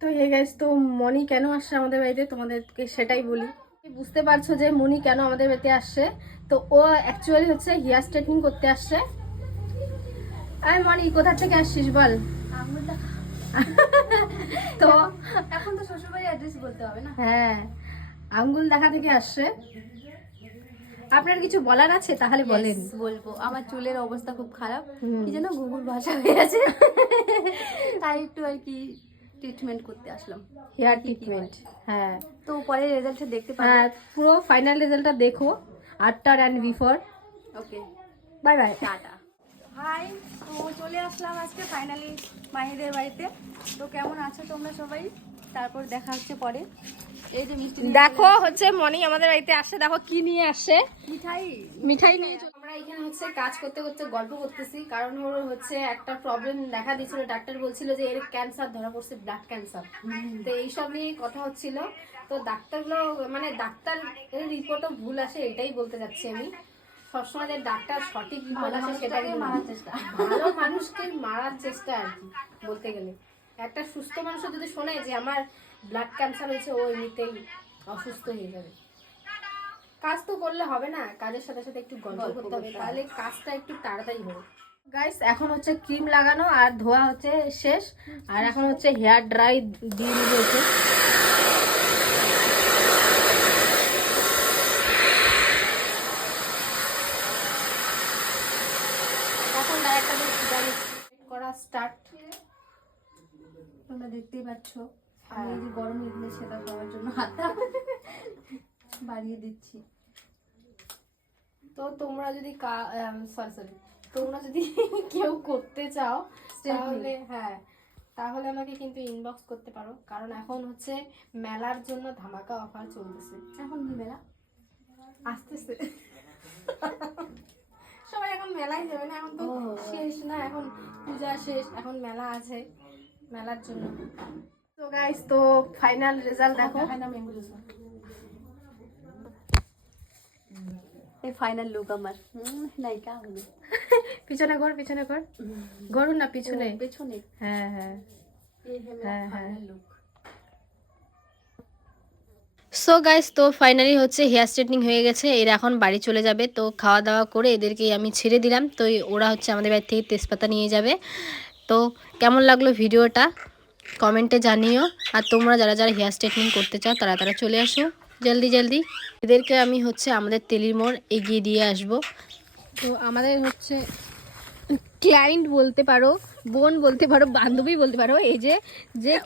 তো hey guys, তো মনি কেন আসছে আমাদের বাড়িতে তোমাদেরকে সেটাই বলি। বুঝতে পারছো যে মনি কেন আমাদের বাড়িতে আসছে। তো ও অ্যাকচুয়ালি হচ্ছে হেয়ার স্ট্রেটনিং করতে আসছে। আরে মনি, কোথা থেকে আসছিস বল। তো এখন তো শ্বশুরবাড়ি অ্যাড্রেস বলতে হবে না। হ্যাঁ, আঙ্গুল দেখা থেকে আসছে। আপনার কিছু বলার আছে তাহলে বলেন। বলবো, আমার চুলের অবস্থা খুব খারাপ, হুম। কি যেন গুগুর ভাষা হয়ে আছে, তাই একটু আর কি ট্রিটমেন্ট করতে আসলাম। হেয়ার কি কি হয়। ট্রিটমেন্ট, হ্যাঁ তো পরে রেজাল্টে দেখতে পাবো। হ্যাঁ, পুরো ফাইনাল রেজাল্টটা দেখো after and before. Okay, bye bye. Tata. Hi, তো চলে আসলাম আজকে ফাইনালি মাহিদের বাড়িতে। তো কেমন আছো তোমরা সবাই? তারপর দেখা হচ্ছে পরে। এই যে মিষ্টি নিয়ে দেখো চলে আসছে। হচ্ছে মনি আমাদের বাড়িতে আসছে, দেখো কি নিয়ে আসছে। মিঠাই। মিঠাই নিয়ে আমরা এখানে হচ্ছে কাজ করতে করতে গল্প করতেছি, কারণ ওর হচ্ছে একটা প্রবলেম দেখা দিয়েছিল। ডাক্তার বলছিল যে এর ক্যান্সার ধরা পড়ছে, ব্লাড ক্যান্সার। তো এইসব নিয়ে কথা হচ্ছিল। তো ডাক্তারগুলো মানে ডাক্তার রিপোর্টও ভুল আসে, এটাই বলতে চাচ্ছি আমি। সবসময় যে ডাক্তার সঠিক রিপোর্ট আসে সেটা কিন্তু মারার চেষ্টা। ভালো মানুষকে মারার চেষ্টা আর কি বলতে গেলে। একটা সুস্থ মানুষও যদি শোনে যে আমার ব্লাড ক্যান্সার হয়েছে, ও এমনিতেই অসুস্থ হয়ে যাবে। কাজ তো করলে হবে না, কাজের সাথে সাথে একটু গল্প করতে হবে, তাহলে কাজটা একটু তাড়াতাড়ি হবে। গাইস, এখন হচ্ছে ক্রিম লাগানো আর ধোয়া হচ্ছে শেষ, আর এখন হচ্ছে হেয়ার ড্রাই দিয়ে দিয়েছে। এখন ডাইরেক্ট করা স্টার্ট। তোমরা দেখতেই পাচ্ছ আমি এই যে গরম এগুলো সেটা করার জন্য হাতটা বাড়িয়ে দিচ্ছি। তো তোমরা যদি সরি তোমরা যদি কেউ করতে চাও তাহলে তাহলে আমাকে কিন্তু ইনবক্স করতে পারো, কারণ এখন হচ্ছে মেলার জন্য ধামাকা অফার চলতেছে। এখন কি মেলা আসতেছে, সবাই এখন মেলায় যাবে না, এখন তো শেষ না, এখন পূজা শেষ, এখন মেলা আছে, মেলার জন্য। তো গাইস, তো ফাইনাল রেজাল্ট দেখো। এই ফাইনাল লুক আমার নায়িকা হলো। পিছনে ঘর, পিছনে ঘর, ঘর না পিছনে, পেছনে। হ্যাঁ হ্যাঁ এই হলো ফাইনাল লুক। সো গাইস, তো ফাইনালি হচ্ছে হেয়ার স্ট্রেটনিং হয়ে গেছে, এরা এখন বাড়ি চলে যাবে। তো খাওয়া দাওয়া করে এদেরকে আমি ছেড়ে দিলাম। তো ওরা হচ্ছে আমাদের বাড়ি থেকে তেজপাতা নিয়ে যাবে। তো কেমন লাগলো ভিডিওটা কমেন্টে জানিও। আর তোমরা যারা যারা হেয়ার স্ট্রেটনিং করতে চাও তারা তারা চলে আসো জলদি জলদি। এদেরকে আমি হচ্ছে আমাদের তেলির মোড় এগিয়ে দিয়ে আসব। তো আমাদের হচ্ছে ক্লায়েন্ট বলতে পারো, বোন বলতে পারো, বান্ধবী বলতে পারো, এই যে